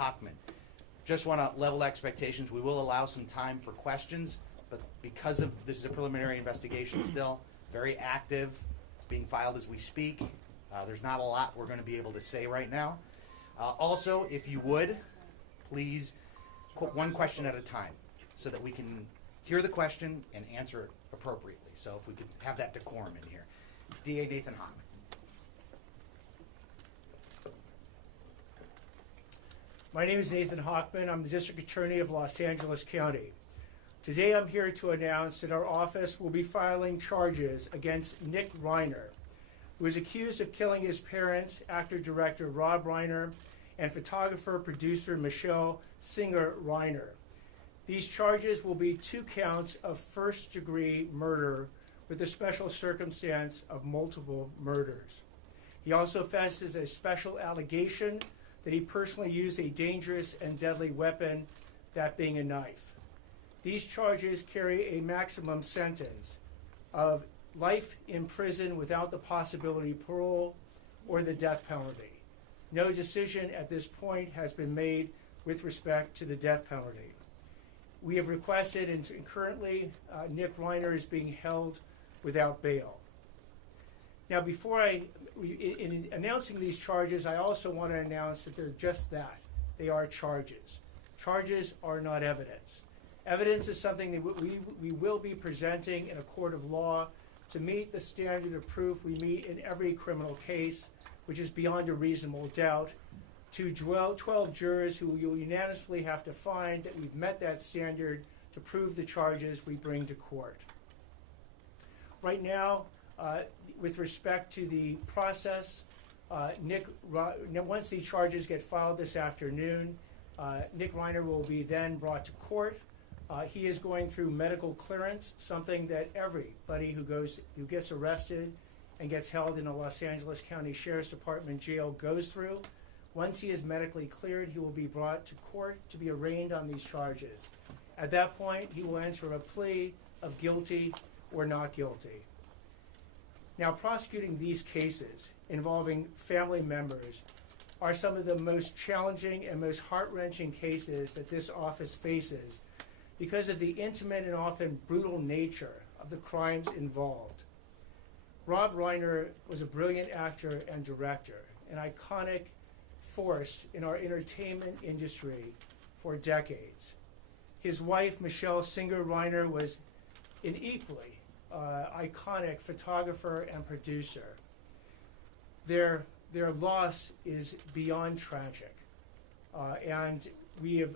Hochman. Just want to level expectations. We will allow some time for questions, but because of this is a preliminary investigation still, very active. It's being filed as we speak. There's not a lot we're going to be able to say right now. Also, if you would, please quote one question at a time so that we can hear the question and answer it appropriately. So if we could have that decorum in here. DA Nathan Hochman. My name is Nathan Hochman. I'm the District Attorney of Los Angeles County. Today I'm here to announce that our office will be filing charges against Nick Reiner, who is accused of killing his parents, actor-director Rob Reiner, and photographer-producer Michele Singer Reiner. These charges will be 2 counts of first-degree murder with a special circumstance of multiple murders. He also faces a special allegation that he personally used a dangerous and deadly weapon, that being a knife. These charges carry a maximum sentence of life in prison without the possibility of parole or the death penalty. No decision at this point has been made with respect to the death penalty. We have requested, and currently Nick Reiner is being held without bail. Now, in announcing these charges, I also want to announce that they're just that. They are charges. Charges are not evidence. Evidence is something that we will be presenting in a court of law to meet the standard of proof we meet in every criminal case, which is beyond a reasonable doubt, to 12 jurors who will unanimously have to find that we've met that standard to prove the charges we bring to court. Right now, with respect to the process, once the charges get filed this afternoon, Nick Reiner will be then brought to court. He is going through medical clearance, something that everybody who gets arrested and gets held in a Los Angeles County Sheriff's Department jail goes through. Once he is medically cleared, he will be brought to court to be arraigned on these charges. At that point, he will enter a plea of guilty or not guilty. Now, prosecuting these cases involving family members are some of the most challenging and most heart-wrenching cases that this office faces because of the intimate and often brutal nature of the crimes involved. Rob Reiner was a brilliant actor and director, an iconic force in our entertainment industry for decades. His wife, Michele Singer Reiner, was an equally iconic photographer and producer. Their loss is beyond tragic, and we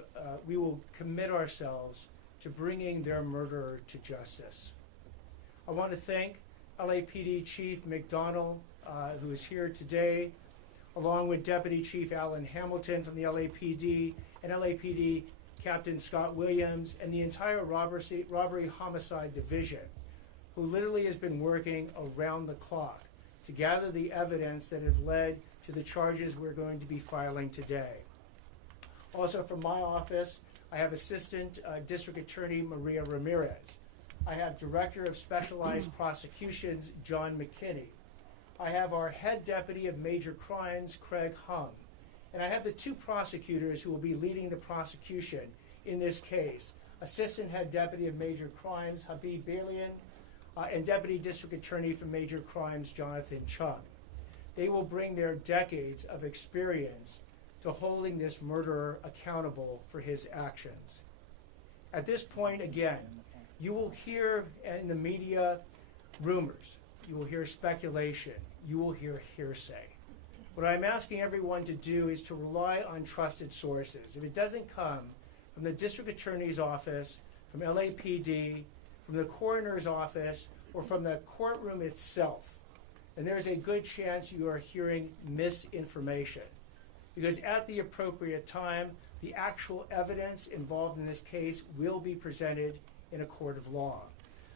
will commit ourselves to bringing their murderer to justice. I want to thank LAPD Chief McDonald, who is here today, along with Deputy Chief Alan Hamilton from the LAPD and LAPD Captain Scott Williams and the entire Robbery Homicide Division, who literally has been working around the clock to gather the evidence that have led to the charges we're going to be filing today. Also from my office, I have Assistant District Attorney Maria Ramirez. I have Director of Specialized Prosecutions, John McKinney. I have our Head Deputy of Major Crimes, Craig Hum. And I have the 2 prosecutors who will be leading the prosecution in this case, Assistant Head Deputy of Major Crimes, Habib Balian, and Deputy District Attorney for Major Crimes, Jonathan Chung. They will bring their decades of experience to holding this murderer accountable for his actions. At this point, again, you will hear in the media rumors, you will hear speculation, you will hear hearsay. What I'm asking everyone to do is to rely on trusted sources. If it doesn't come from the District Attorney's Office, from LAPD, from the Coroner's Office, or from the courtroom itself, then there's a good chance you are hearing misinformation. Because at the appropriate time, the actual evidence involved in this case will be presented in a court of law.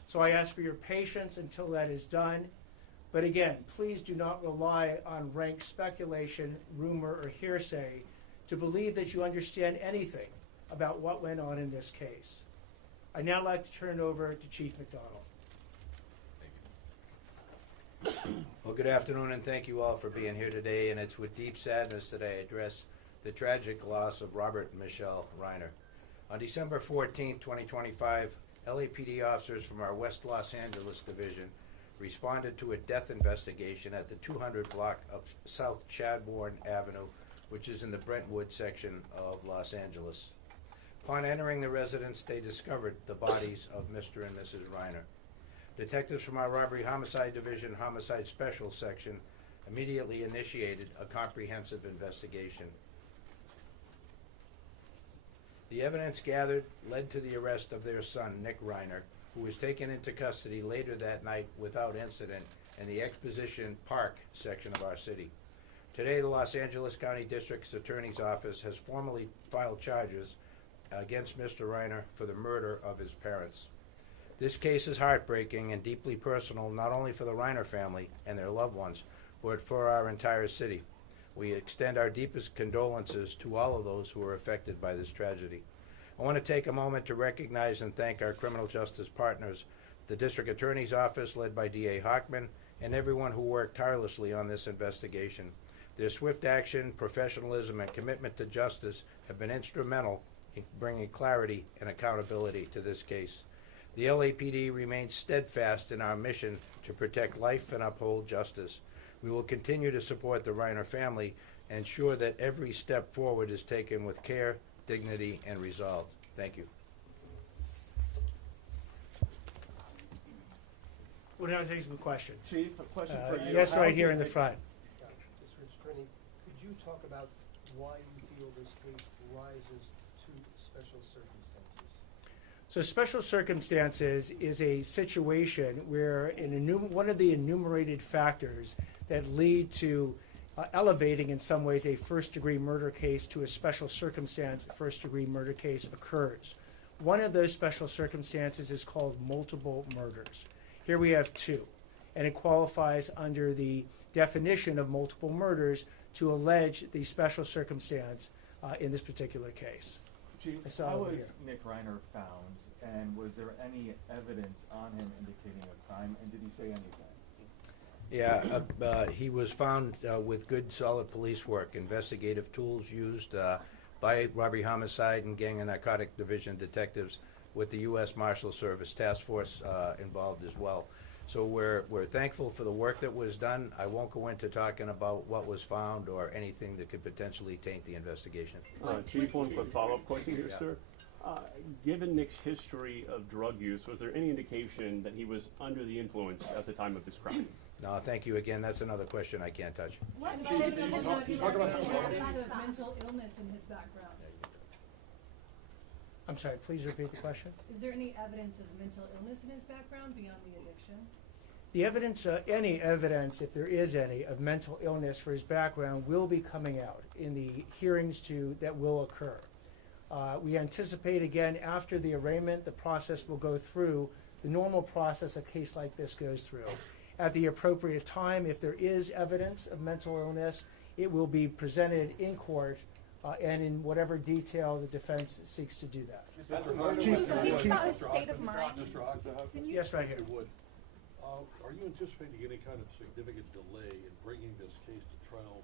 So I ask for your patience until that is done. But again, please do not rely on rank speculation, rumor, or hearsay to believe that you understand anything about what went on in this case. I'd now like to turn it over to Chief McDonald. Well, good afternoon, and thank you all for being here today. And it's with deep sadness that I address the tragic loss of Robert and Michele Reiner. On December 14, 2025, LAPD officers from our West Los Angeles division responded to a death investigation at the 200 block of South Chadbourne Avenue, which is in the Brentwood section of Los Angeles. Upon entering the residence, they discovered the bodies of Mr. and Mrs. Reiner. Detectives from our Robbery Homicide Division Homicide Special Section immediately initiated a comprehensive investigation. The evidence gathered led to the arrest of their son, Nick Reiner, who was taken into custody later that night without incident in the Exposition Park section of our city. Today, the Los Angeles County District Attorney's Office has formally filed charges against Mr. Reiner for the murder of his parents. This case is heartbreaking and deeply personal, not only for the Reiner family and their loved ones, but for our entire city. We extend our deepest condolences to all of those who are affected by this tragedy. I want to take a moment to recognize and thank our criminal justice partners, the District Attorney's Office led by DA Hochman, and everyone who worked tirelessly on this investigation. Their swift action, professionalism, and commitment to justice have been instrumental in bringing clarity and accountability to this case. The LAPD remains steadfast in our mission to protect life and uphold justice. We will continue to support the Reiner family and ensure that every step forward is taken with care, dignity, and resolve. Thank you. We'll now take some questions. Chief, a question for you. Yes, How right here did in the they- front. Mr. Attorney, could you talk about why you feel this case rises to special circumstances? So special circumstances is a situation where one of the enumerated factors that lead to elevating in some ways a first-degree murder case to a special circumstance first-degree murder case occurs. One of those special circumstances is called multiple murders. Here we have two, and it qualifies under the definition of multiple murders to allege the special circumstance in this particular case. Chief, I saw how over was here. Nick Reiner found, and was there any evidence on him indicating a crime, and did he say anything? Yeah, he was found with good, solid police work, investigative tools used by Robbery Homicide and Gang and Narcotic Division detectives with the U.S. Marshal Service Task Force involved as well. So we're thankful for the work that was done. I won't go into talking about what was found or anything that could potentially taint the investigation. Chief, one quick follow-up question here, Yeah. sir. Given Nick's history of drug use, was there any indication that he was under the influence at the time of his crime? No, thank you again. That's another question I can't touch. What evidence of mental illness in his background? I'm sorry, please repeat the question. Is there any evidence of mental illness in his background beyond the addiction? The evidence, any evidence, if there is any, of mental illness for his background will be coming out in the hearings that will occur. We anticipate, again, after the arraignment, the process will go through the normal process a case like this goes through. At the appropriate time, if there is evidence of mental illness, it will be presented in court and in whatever detail the defense seeks to do that. Chief, state of mind. Mr. Hochman, Yes, right here. if you would, are you anticipating any kind of significant delay in bringing this case to trial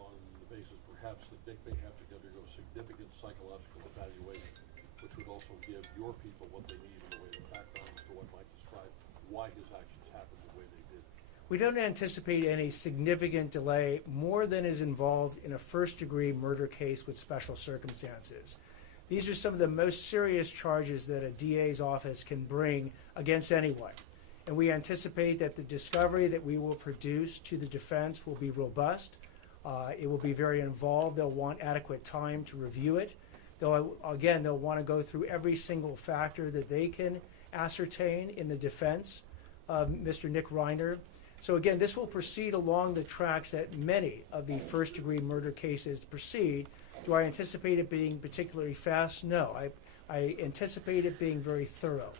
on the basis perhaps that Nick may have to undergo significant psychological evaluation, which would also give your people what they need in the way of background as to what might describe why his actions happened the way they did? We don't anticipate any significant delay more than is involved in a first-degree murder case with special circumstances. These are some of the most serious charges that a DA's office can bring against anyone. And we anticipate that the discovery that we will produce to the defense will be robust. It will be very involved. They'll want adequate time to review it. They'll want to go through every single factor that they can ascertain in the defense of Mr. Nick Reiner. So again, this will proceed along the tracks that many of the first-degree murder cases proceed. Do I anticipate it being particularly fast? No. I anticipate it being very thorough.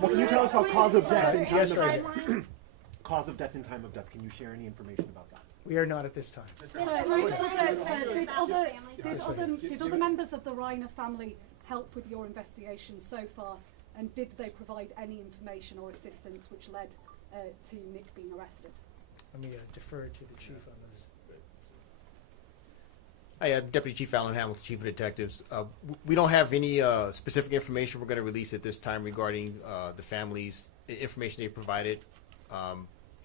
Well, can you tell us about cause of death and time Yes, of right death? here. Cause of death and time of death. Can you share any information about that? We are not at this time. Did other members of the Reiner family help with your investigation so far, and did they provide any information or assistance which led to Nick being arrested? Let me defer to the chief on this. Hi, Deputy Chief Alan Hamilton, Chief of Detectives. We don't have any specific information we're going to release at this time regarding the family's information they provided.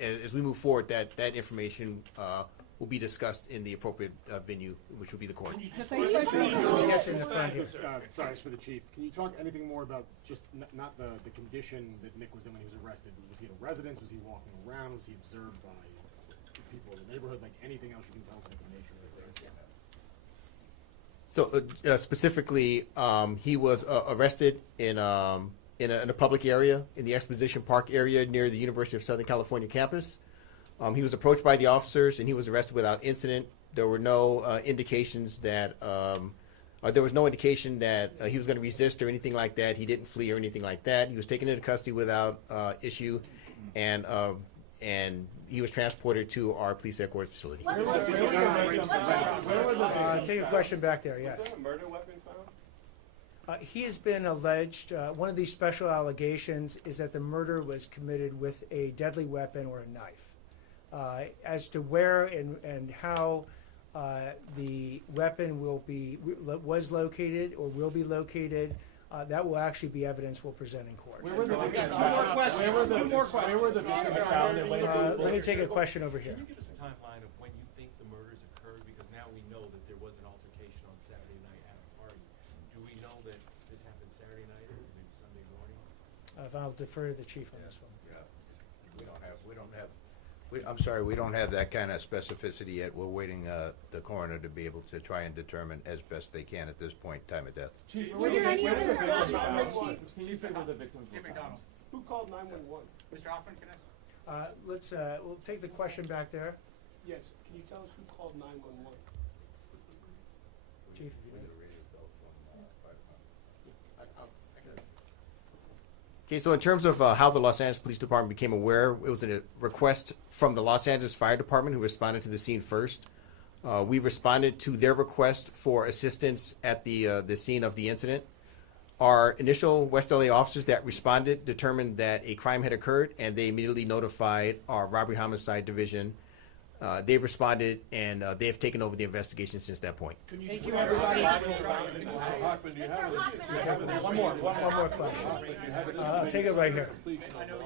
As we move forward, that information will be discussed in the appropriate venue, which will be the court. Yes, in the front here. Sorry, it's for the chief. Can you talk anything more about just not the condition that Nick was in when he was arrested? Was he at a residence? Was he walking around? Was he observed by people in the neighborhood? Like anything else you can tell us about the nature of this? So specifically, he was arrested in a public area, in the Exposition Park area near the University of Southern California campus. He was approached by the officers, and he was arrested without incident. There were no indications that there was no indication that he was going to resist or anything like that. He didn't flee or anything like that. He was taken into custody without issue, and he was transported to our police headquarters facility. Take a question back there, yes. Was there a murder weapon found? He has been alleged, one of these special allegations is that the murder was committed with a deadly weapon or a knife. As to where and how the weapon was located or will be located, that will actually be evidence we'll present in court. Two more questions. Where were the victims found and when Let me take a question over here. Can you give us a timeline of when you think the murders occurred? Because now we know that there was an altercation on Saturday night at a party. Do we know that this happened Saturday night or maybe Sunday morning? I'll defer to the chief on this one. I'm sorry, we don't have that kind of specificity yet. We're waiting the coroner to be able to try and determine as best they can at this point time of death. Chief, Were there any where did the other victims arrests? found? Can you say where the victims were found? Who called 911? Mr. Hochman, can I? We'll take the question back there. Yes. Can you tell us who called 911? Chief. Okay, so in terms of how the Los Angeles Police Department became aware, it was a request from the Los Angeles Fire Department, who responded to the scene first. We responded to their request for assistance at the scene of the incident. Our initial West LA officers that responded determined that a crime had occurred, and they immediately notified our robbery homicide division. They responded, and they have taken over the investigation since that point. Thank you, everybody. Hochman, do you have it? One more question. I'll take it right here. I know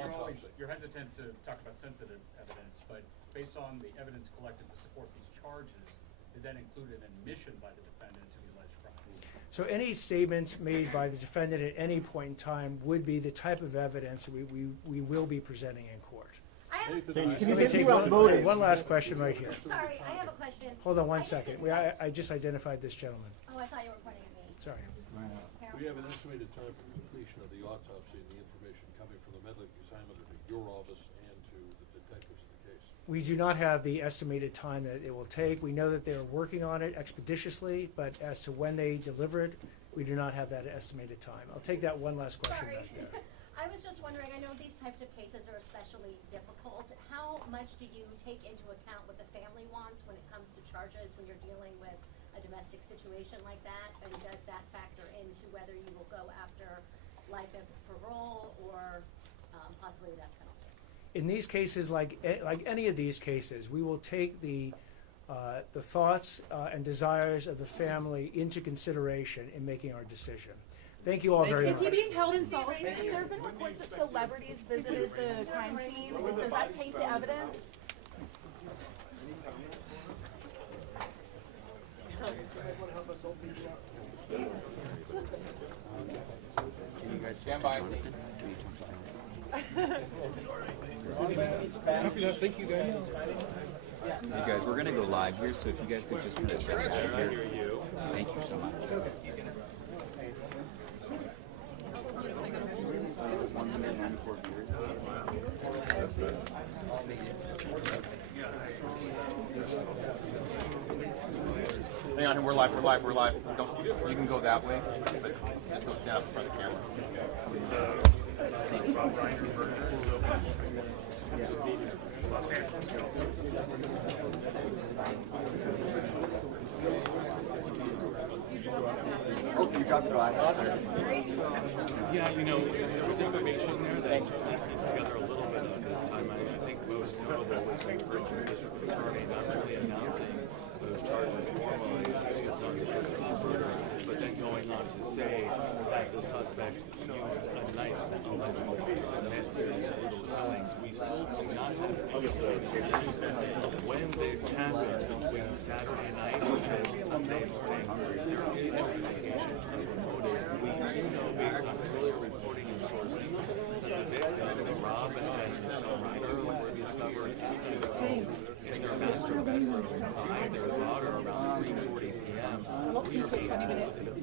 you're hesitant to talk about sensitive evidence, but based on the evidence collected to support these charges, did that include an admission by the defendant to the alleged crime? So any statements made by the defendant at any point in time would be the type of evidence that we will be presenting in court. Can Let me take one last question right here. Sorry, I have a question. Hold on one second. I just identified this gentleman. Oh, I thought you were pointing at me. Sorry. We have an estimated time for completion of the autopsy and the information coming from the medical examiner to your office and to the detectives in the case. We do not have the estimated time that it will take. We know that they are working on it expeditiously, but as to when they deliver it, we do not have that estimated time. I'll take that one last question Sorry. back there. I was just wondering, I know these types of cases are especially difficult. How much do you take into account what the family wants when it comes to charges when you're dealing with a domestic situation like that? And does that factor into whether you will go after life and parole or possibly the death penalty? In these cases, like any of these cases, we will take the thoughts and desires of the family into consideration in making our decision. Thank you all very much. Is he being held in solitary? There have been reports that celebrities visited the crime scene. Does that taint the evidence? Can you guys stand by? Thank you, guys. Hey guys, we're gonna go live here, so if you guys could just kind of step out here. Thank you so much. 194 viewers. Hang on, we're live. Don't, you can go that way, but just don't stand up in front of the camera. Rob Reiner Los Angeles. Oh, you dropped your glasses. Yeah, there was information there that certainly pieced together a little bit of this time. I think most notable was the district attorney not really announcing those charges formally, it's not supposed to be murder, but then going on to say that the suspect used a knife allegedly to commit these brutal killings. We still do not have any of those evidence of when this happened between Saturday night and Sunday morning. There is no indication of a motive. We do know, based on earlier reporting and sourcing, that the victims, Rob and Michele Reiner, were discovered outside the home in their master bedroom by their daughter around 3:40 p.m. We are being told that